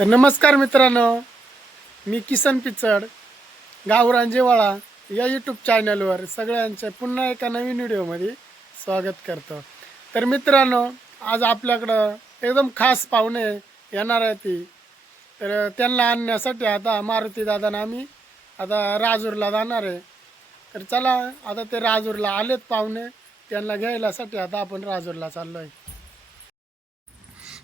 तर नमस्कार मित्रांनो मी किसन पिचड गावरान रांजेवाळा या यूट्यूब चॅनलवर सगळ्यांचे पुन्हा एका नवीन व्हिडिओमध्ये स्वागत करतो. तर मित्रांनो आज आपल्याकडं एकदम खास पाहुणे येणार आहे ती. तर त्यांना आणण्यासाठी आता मारुती दादांना आम्ही आता राजूरला जाणार आहे. तर चला आता ते राजूरला आलेत पाहुणे. त्यांना घ्यायलासाठी आता आपण राजूरला चाललो आहे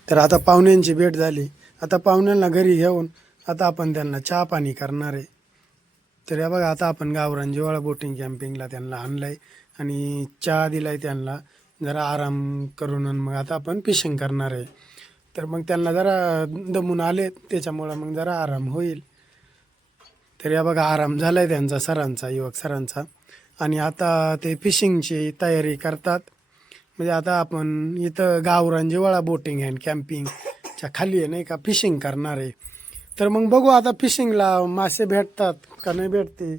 तर आता पाहुण्यांची भेट झाली. आता पाहुण्यांना घरी घेऊन आता आपण त्यांना चहा पाणी करणार आहे. तर या बघा आता आपण गावरांजीवाळा बोटिंग कॅम्पिंगला त्यांना आणलंय आणि चहा दिलाय त्यांना. जरा आराम करून आणि मग आता आपण फिशिंग करणार आहे. तर मग त्यांना जरा दमून आले त्याच्यामुळं मग जरा आराम होईल. तर या बघा आराम झाला आहे त्यांचा सरांचा युवक सरांचा. आणि आता ते फिशिंगची तयारी करतात. म्हणजे आता आपण इथं गावरांजीवाळा बोटिंग अँड च्या खाली आहे नाही का? फिशिंग करणार आहे. तर मग बघू आता फिशिंगला मासे भेटतात का नाही भेटते?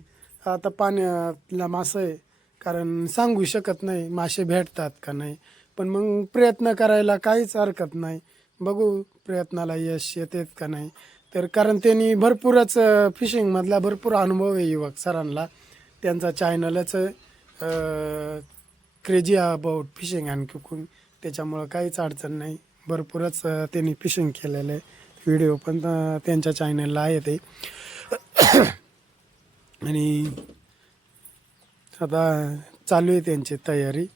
आता पाण्यातला मासं आहे कारण सांगू शकत नाही मासे भेटतात का नाही. पण मग प्रयत्न करायला काहीच हरकत नाही. बघू प्रयत्नाला यश येतेत का नाही. तर कारण त्यांनी भरपूरच फिशिंगमधला भरपूर अनुभव आहे युवक सरांना. त्यांचा चॅनलच crazy about fishing and cooking त्याच्यामुळं काहीच अडचण नाही. भरपूरच त्यांनी फिशिंग केलेलं आहे व्हिडिओ पण त्यांच्या चॅनलला आहे ते. आणि आता चालू आहे त्यांची तयारी.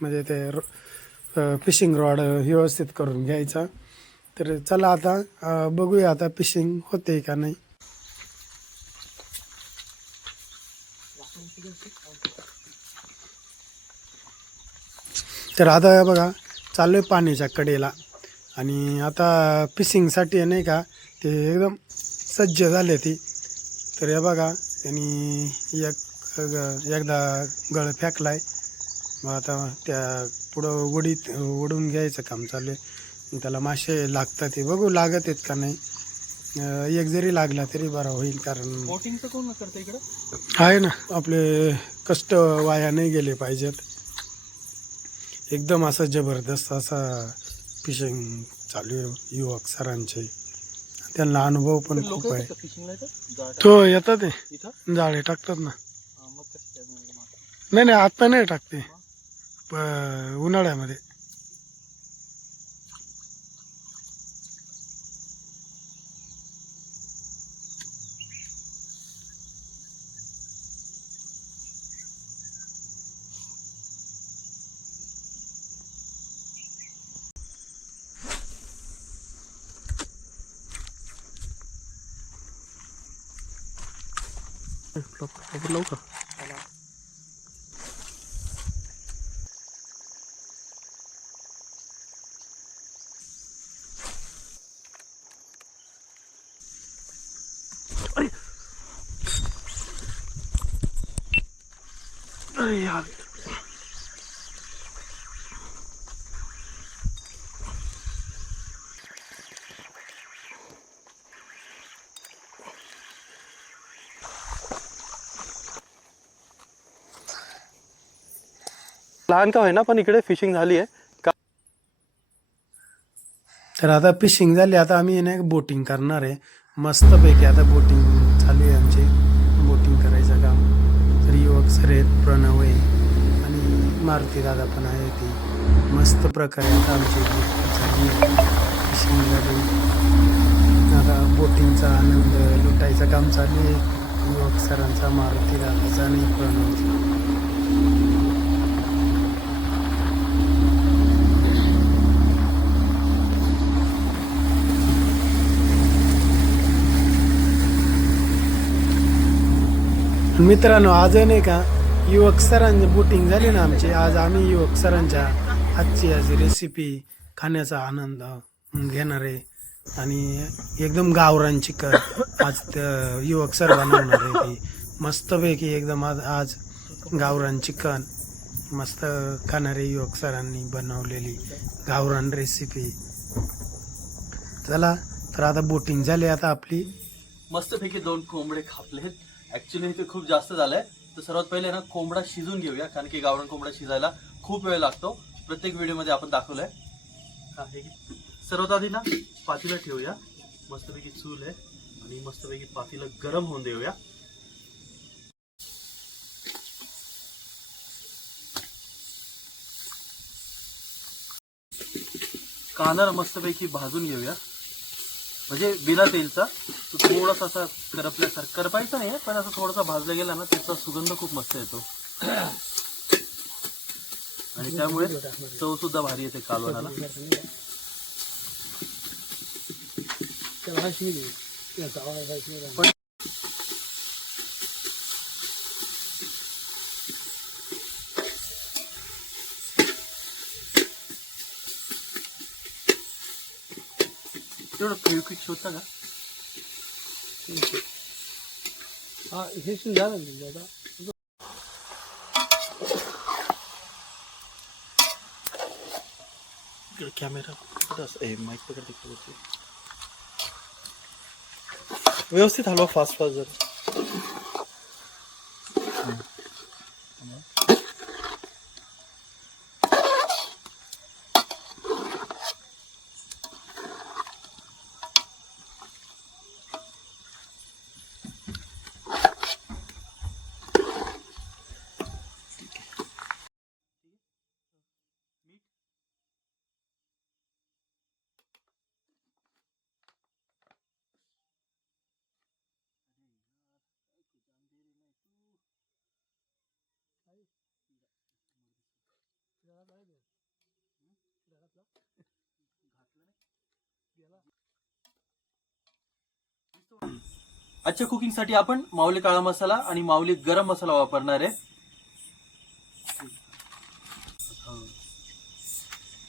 म्हणजे ते फिशिंग रॉड व्यवस्थित करून घ्यायचा. तर चला आता बघूया आता फिशिंग होते का नाही. तर आता बघा चालू आहे पाण्याच्या कडेला. आणि आता फिशिंगसाठी नाही का ते एकदम सज्ज झाले ती. तर हे बघा त्यांनी एक ग- एकदा गळ फेकलाय. मग आता त्या पुढं उडीत उडून घ्यायचं काम चालू आहे. त्याला मासे लागतात ते. बघू लागत आहेत का नाही. एक जरी लागला तरी बरा होईल कारण बोटिंगचं कोण करतं इकडं? आहे ना आपले कष्ट वाया नाही गेले पाहिजेत. एकदम असं जबरदस्त असा फिशिंग चालू आहे युवक सरांचे. त्यांना अनुभव पण खूप आहे. तो येतात ते जाळे टाकतात ना? नाही नाही आता नाही टाकते. प- उन्हाळ्यामध्ये लवकर अरे यार लहान का होईना पण इकडे फिशिंग झाली आहे का तर आता फिशिंग झाली आता आम्ही ना बोटिंग करणार आहे. मस्तपैकी आता बोटिंग झाली आहे आमची. बोटिंग करायचं काम. तर युवक सर आहेत प्रणव आहे आणि मारुती दादा पण आहे ती मस्त प्रकारे आता आमची झाली फिशिंग झाली. आता बोटिंगचा आनंद लुटायचं काम चालू आहे. युवक सरांचा मारुती दादाचा आणि प्रणवचा. मित्रांनो आज नाही का युवक सरांची बोटिंग झाली ना आमची. आज आम्ही युवक सरांच्या आजची आज रेसिपी खाण्याचा आनंद घेणार आहे. आणि एकदम गावरान चिकन आज युवक सर बनवणार आहे ती. मस्तपैकी एकदम आज आज गावरान चिकन मस्त खाणारे युवक सरांनी बनवलेली गावरान रेसिपी चला तर आता बोटिंग झाली आता आपली. मस्तपैकी दोन कोंबडे खापलेत. ऍक्च्युली ते खूप जास्त झालंय. तर सर्वात पहिले ना कोंबडा शिजून घेऊया कारण की गावरान कोंबडा शिजायला खूप वेळ लागतो. प्रत्येक व्हिडिओमध्ये आपण दाखवलंय. सर्वात आधी ना पातीला ठेवूया. मस्तपैकी चूल आहे. आणि मस्तपैकी पातीला गरम होऊन देऊया. कांदा मस्तपैकी भाजून घेऊया. म्हणजे बिना तेलचा. तो थोडासा असा करपल्यासारखा करपायचा नाही पण असं थोडासा भाजला गेला ना त्याचा सुगंध खूप मस्त येतो. आणि त्यामुळे चव सुद्धा भारी येते कालवणाला. पण तेवढं फेविक्विक शोधता का हा हे झालं ना दादा इकडे कॅमेरा कुठं असं ए माईक पकड तिकडे बसू. व्यवस्थित हलवा फास्ट फास्ट जर आजच्या कुकिंगसाठी आपण माऊली काळा मसाला आणि माऊली गरम मसाला वापरणार आहे.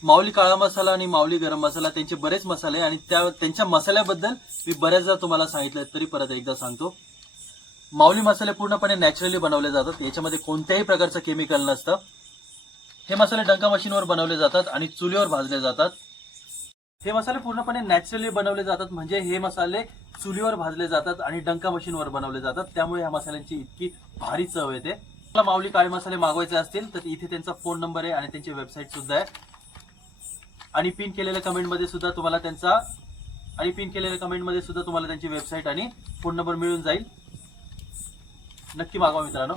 माऊली काळा मसाला आणि माऊली गरम मसाला त्यांचे बरेच मसाले आणि त्या त्यांच्या मसाल्याबद्दल मी बऱ्याचदा तुम्हाला सांगितलं तरी परत एकदा सांगतो. माऊली मसाले पूर्णपणे नॅचरली बनवले जातात. याच्यामध्ये कोणत्याही प्रकारचं केमिकल नसतं. हे मसाले डंका मशीनवर बनवले जातात आणि चुलीवर भाजले जातात. हे मसाले पूर्णपणे नॅचरली बनवले जातात म्हणजे हे मसाले चुलीवर भाजले जातात आणि डंका मशीनवर बनवले जातात. त्यामुळे ह्या मसाल्यांची इतकी भारी चव येते. तुम्हाला माऊली काळे मसाले मागवायचे असतील तर इथे त्यांचा फोन नंबर आहे आणि त्यांची वेबसाईट सुद्धा आहे. आणि पिन केलेल्या कमेंटमध्ये सुद्धा तुम्हाला त्यांचा आणि पिन केलेल्या कमेंटमध्ये सुद्धा तुम्हाला त्यांची वेबसाईट आणि फोन नंबर मिळून जाईल. नक्की मागवा मित्रांनो.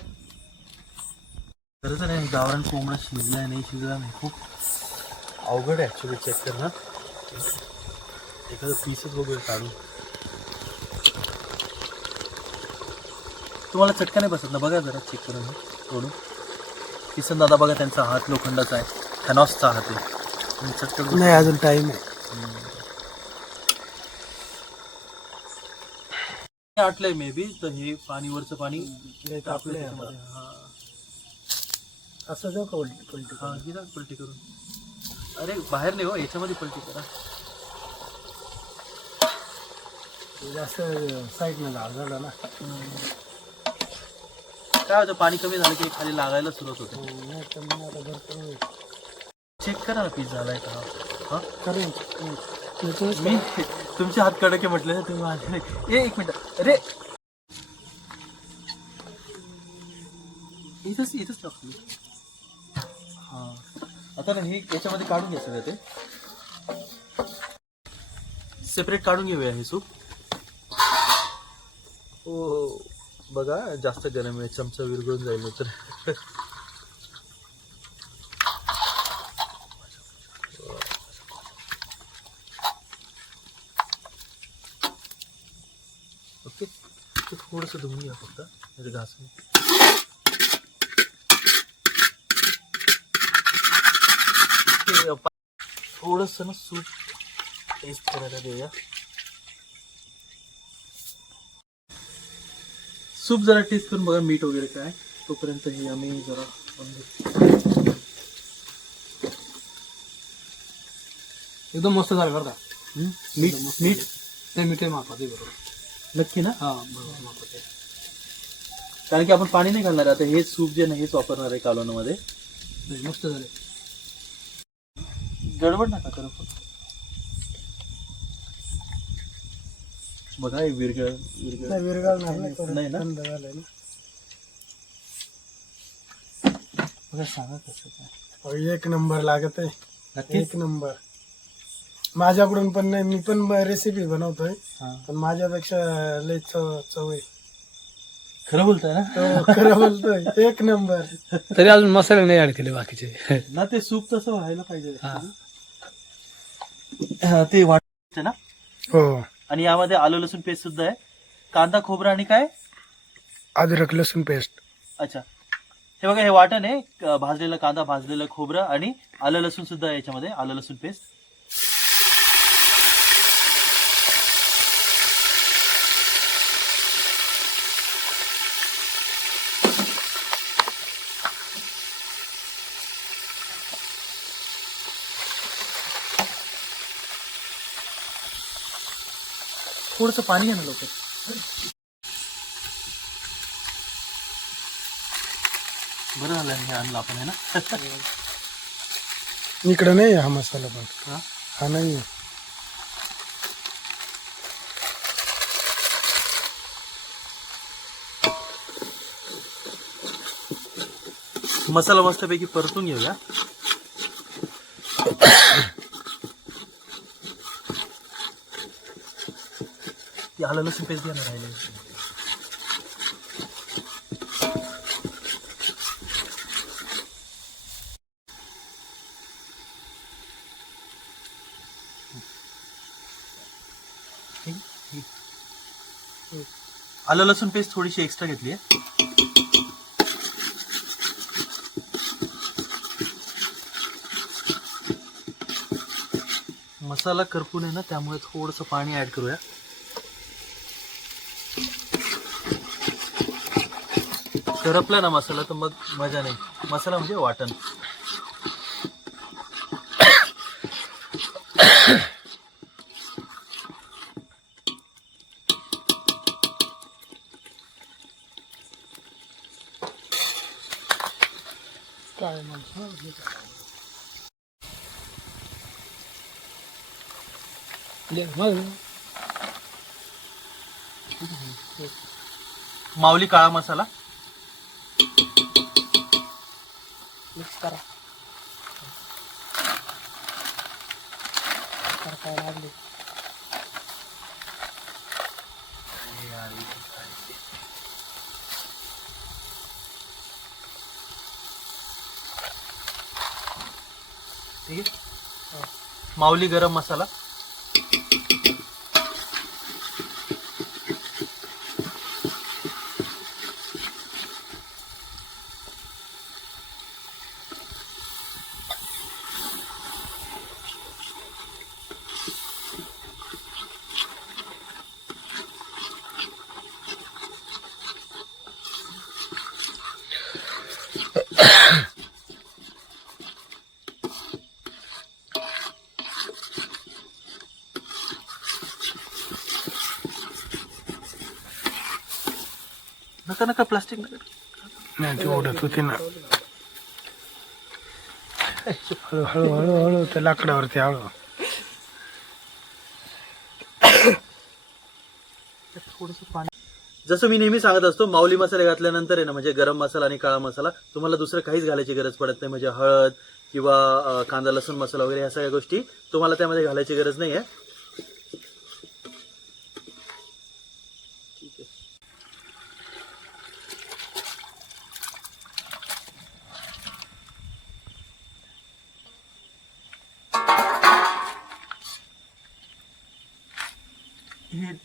खरं तर हे गावरान कोंबडा शिजला नाही शिजला नाही खूप अवघड आहे ॲक्च्युली चेक करणं. एखादं पीसच बघूया काढून. तुम्हाला चटका नाही बसत ना? बघा जरा चेक करून. तोडून. किसन दादा बघा त्यांचा हात लोखंडाचा आहे. थॅनॉसचा हात आहे. चटकन. नाही अजून टाइम आहे. आटलंय मे बी तर हे पाणीवरचं पाणी. हा. असं जाऊ का उलटी पलटी हा ना पलटी करून. अरे बाहेर नाही हो याच्यामध्ये पलटी करा. जास्त साईडनं झाड झालं ना. काय होतं पाणी कमी झालं की खाली लागायला सुरुवात होते. नाही तर मग आता भरपूर होईल. चेक करा ना पीस झालाय का? हा? करेन मी तुमचे हात कडके म्हटले ना तुम्ही माझे नाही ए एक मिनिट. अरे इथंच इथंच टाकतो हां. आता ना हे याच्यामध्ये काढून घ्या सगळं ते. सेपरेट काढून घेऊया हे सूप. हो, हो बघा जास्त गरम आहे. चमचा विरघळून जाईल तर ओके. थोडंसं धुवून घ्या फक्त. म्हणजे घासून ते थोडंसं ना सूप टेस्ट करायला देऊया. सूप जरा टेस्ट करून बघा मीठ वगैरे काय. तोपर्यंत हे आम्ही जरा बंद- एकदम मस्त झालं बरं का? मीठ मीठ? नाही मिठे मापात आहे बरोबर. नक्की ना? हा बरोबर मापात आहे. कारण की आपण पाणी नाही घालणार आता हे सूप जे ना हेच वापरणार आहे कालवणामध्ये. नाही, मस्त झाले. गडबड नका करू फक्त. बघा हे विरगळ विरगळ नाही ना? थंड झालंय ना. बघा सांगा कसं काय. अहो, एक नंबर लागत आहे. नक्की एक नंबर. माझ्याकडून पण नाही मी पण रेसिपी बनवतोय. पण माझ्यापेक्षा लय चव चव आहे. खरं बोलताय ना? तो खरं बोलतोय. एक नंबर. तरी अजून मसाले नाही ऍड केले बाकीचे. ना ते सूप तसं व्हायला पाहिजे. हा. हा, ते वाट ना? हो. आणि यामध्ये आलं लसूण पेस्ट सुद्धा आहे. कांदा खोबरं आणि काय? अद्रक लसूण पेस्ट अच्छा. हे बघा हे वाटण आहे. भाजलेला कांदा भाजलेलं खोबरं आणि आलं लसूण सुद्धा आहे याच्यामध्ये आलं लसूण पेस्ट थोडस पाणी घ्या ना लवकर. बरं झालं हे आणलं आपण आहे ना? इकडे नाही हा मसाला पण हा? हा नाही मसाला मस्तपैकी परतून घेऊया. ती आलं लसूण पेस्ट घ्या ना राहिले आलं लसूण पेस्ट थोडीशी एक्स्ट्रा घेतली आहे. मसाला करपून आहे ना त्यामुळे थोडंसं पाणी ऍड करूया. करपला ना मसाला तर मग मजा नाही. मसाला म्हणजे वाटण. काय माऊली काळा मसाला. मिक्स करा. काय लागले. माऊली गरम मसाला. नका नका प्लास्टिक नका. नाही ते ओढत होती ना. हळू हळू हळू हळू त्या लाकडावरती हळू. थोडंसं पाणी जसं मी नेहमी सांगत असतो माऊली मसाले घातल्यानंतर आहे ना म्हणजे गरम मसाला आणि काळा मसाला तुम्हाला दुसरं काहीच घालायची गरज पडत नाही. म्हणजे हळद किंवा कांदा लसूण मसाला वगैरे ह्या सगळ्या गोष्टी तुम्हाला त्यामध्ये घालायची गरज नाही आहे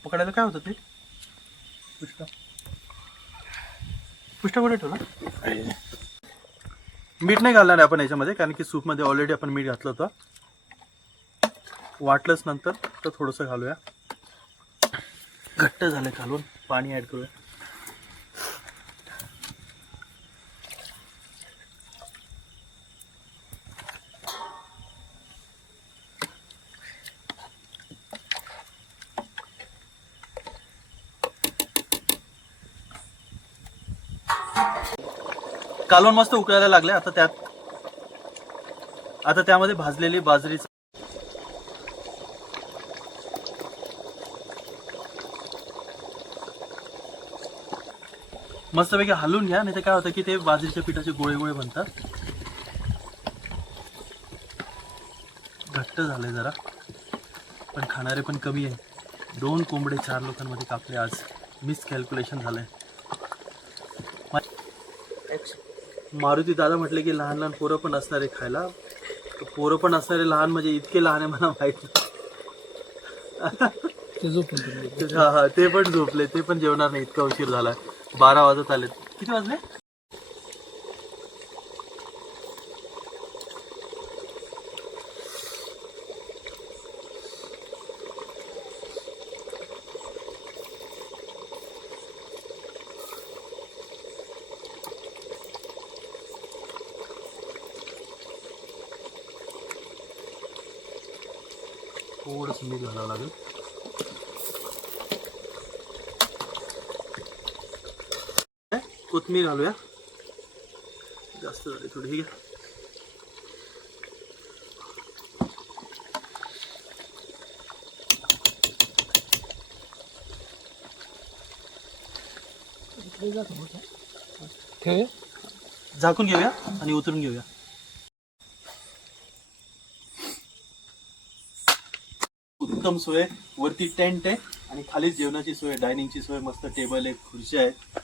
पकडायला काय होतं ते? पुष्टा पुष्टा कुठे ठेवला? मीठ नाही घालणार आहे आपण याच्यामध्ये कारण की सूपमध्ये ऑलरेडी आपण मीठ घातलं होतं. वाटलंच नंतर तर थोडंसं घालूया. घट्ट झालं घालून पाणी ऍड करूया. कालवण मस्त उकळायला लागले. आता त्यात आता त्यामध्ये भाजलेली बाजरी मस्तपैकी हलवून घ्या नाही तर काय होतं की ते बाजरीच्या पिठाचे गोळे गोळे बनतात. घट्ट झाले जरा. पण खाणारे पण कमी आहे. दोन कोंबडे चार लोकांमध्ये कापले आज. मिस कॅल्क्युलेशन झालंय. मारुती दादा म्हटले की लहान लहान पोरं पण असणारे खायला. पोरं पण असणारे लहान म्हणजे इतके लहान आहे मला माहीत नाही. हा हा ते पण झोपले. ते पण जेवणार नाही. इतका उशीर झाला बारा वाजत आले किती वाजले? थोडस मीठ घालावं लागेल? कोथमीर घालूया. जास्त झाली थोडी ही घ्या. झाकून घेऊया आणि उतरून घेऊया. उत्तम सोय. वरती टेंट आहे आणि खालीच जेवणाची सोय डायनिंगची सोय मस्त टेबल आहे खुर्च्या आहेत.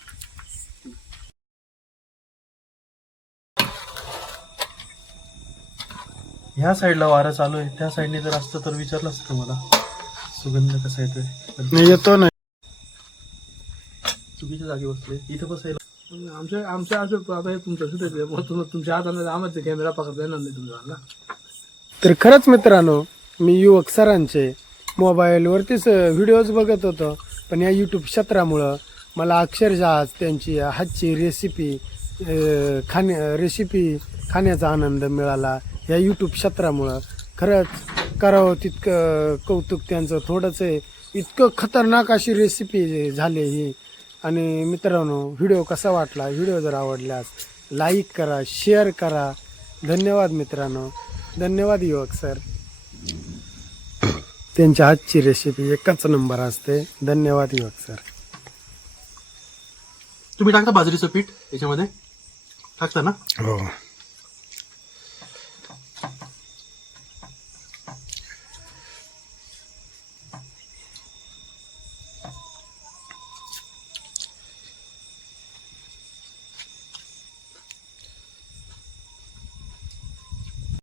ह्या साईडला वारा चालू आहे. त्या साईडने जर असतं तर विचारलं असतं मला सुगंध कसा येतोय? येतो ना. चुकीच्या जागी बसले. इथं बसायला आमच्या आमच्या आमच्या आता हे तुमचं तुम्ही तुमच्या हाताने आम्हाला कॅमेरा पकडता येणार नाही तुमचा तर खरंच मित्रांनो मी युवक सरांचे मोबाईलवरतीच व्हिडिओज बघत होतो. पण या यूट्यूब क्षेत्रामुळं मला अक्षरशः आज त्यांची हातची रेसिपी खाण्या रेसिपी खाण्याचा आनंद मिळाला. या यूट्यूब क्षेत्रामुळं खरंच करावं तितकं कौतुक त्यांचं. थोडंच आहे इतकं खतरनाक अशी रेसिपी झाली ही. आणि मित्रांनो व्हिडिओ कसा वाटला? व्हिडिओ जर आवडल्यास लाईक करा शेअर करा. धन्यवाद मित्रांनो. धन्यवाद युवक सर त्यांच्या हातची रेसिपी एकच नंबर असते. धन्यवाद युवक सर तुम्ही टाकता बाजरीचं पीठ याच्यामध्ये? टाकता ना? हो.